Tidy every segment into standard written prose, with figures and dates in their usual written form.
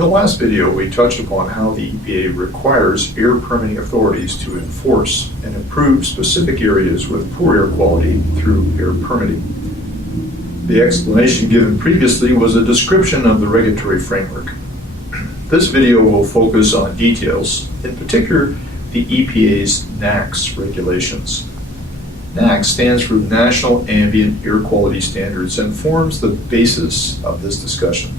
In the last video, we touched upon how the EPA requires air permitting authorities to enforce and improve specific areas with poor air quality through air permitting. The explanation given previously was a description of the regulatory framework. This video will focus on details, in particular the EPA's NAAQS regulations. NAAQS stands for National Ambient Air Quality Standards and forms the basis of this discussion.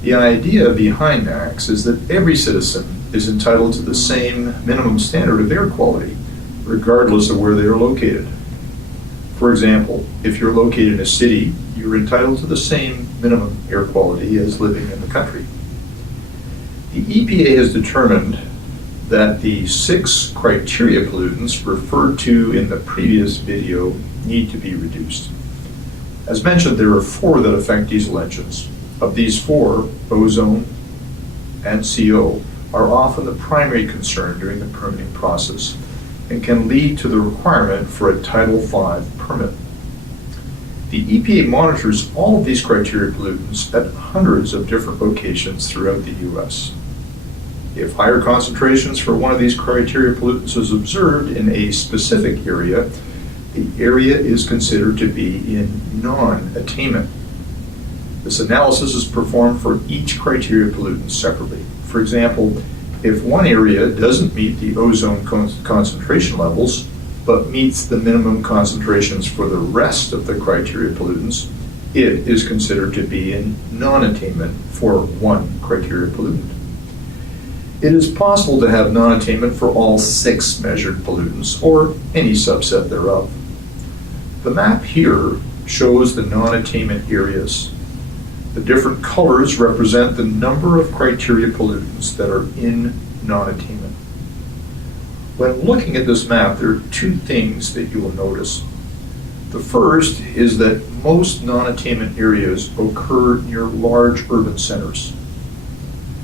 The idea behind NAAQS is that every citizen is entitled to the same minimum standard of air quality, regardless of where they are located. For example, if you're located in a city, you're entitled to the same minimum air quality as living in the country. The EPA has determined that the 6 criteria pollutants referred to in the previous video need to be reduced. As mentioned, there are 4 that affect diesel engines. Of these 4, ozone and CO are often the primary concern during the permitting process and can lead to the requirement for a Title V permit. The EPA monitors all of these criteria pollutants at hundreds of different locations throughout the U.S. If higher concentrations for one of these criteria pollutants is observed in a specific area, the area is considered to be in non-attainment. This analysis is performed for each criteria pollutant separately. For example, if one area doesn't meet the ozone concentration levels, but meets the minimum concentrations for the rest of the criteria pollutants, it is considered to be in non-attainment for one criteria pollutant. It is possible to have non-attainment for all 6 measured pollutants, or any subset thereof. The map here shows the non-attainment areas. The different colors represent the number of criteria pollutants that are in non-attainment. When looking at this map, there are 2 things that you will notice. The first is that most non-attainment areas occur near large urban centers.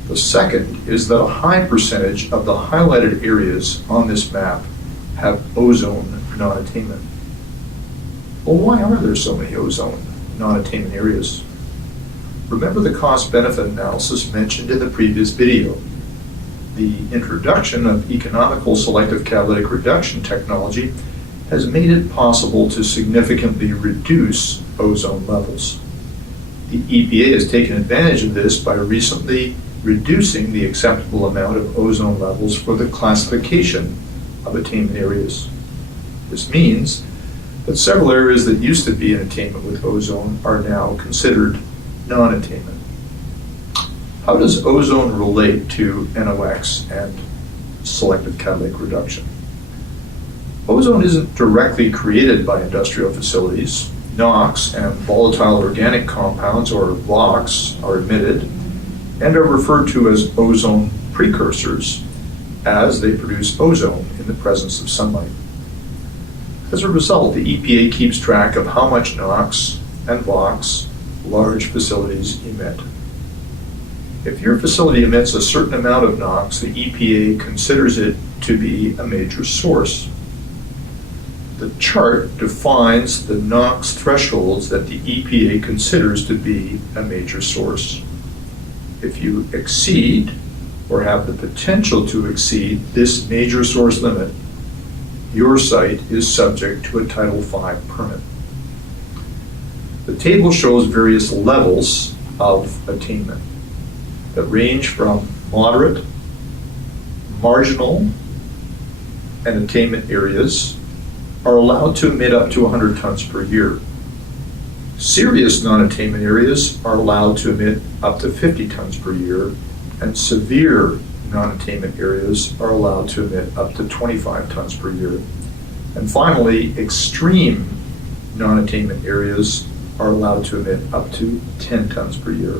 The second is that a high percentage of the highlighted areas on this map have ozone non-attainment. Well, why are there so many ozone non-attainment areas? Remember the cost-benefit analysis mentioned in the previous video. The introduction of economical selective catalytic reduction technology has made it possible to significantly reduce ozone levels. The EPA has taken advantage of this by recently reducing the acceptable amount of ozone levels for the classification of attainment areas. This means that several areas that used to be in attainment with ozone are now considered non-attainment. How does ozone relate to NOx and selective catalytic reduction? Ozone isn't directly created by industrial facilities. NOx and volatile organic compounds, or VOCs, are emitted and are referred to as ozone precursors, as they produce ozone in the presence of sunlight. As a result, the EPA keeps track of how much NOx and VOCs large facilities emit. If your facility emits a certain amount of NOx, the EPA considers it to be a major source. The chart defines the NOx thresholds that the EPA considers to be a major source. If you exceed or have the potential to exceed this major source limit, your site is subject to a Title V permit. The table shows various levels of attainment that range from moderate, marginal, and attainment areas are allowed to emit up to 100 tons per year. Serious non-attainment areas are allowed to emit up to 50 tons per year, and severe non-attainment areas are allowed to emit up to 25 tons per year. And finally, extreme non-attainment areas are allowed to emit up to 10 tons per year.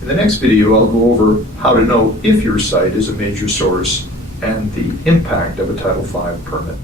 In the next video, I'll go over how to know if your site is a major source and the impact of a Title V permit.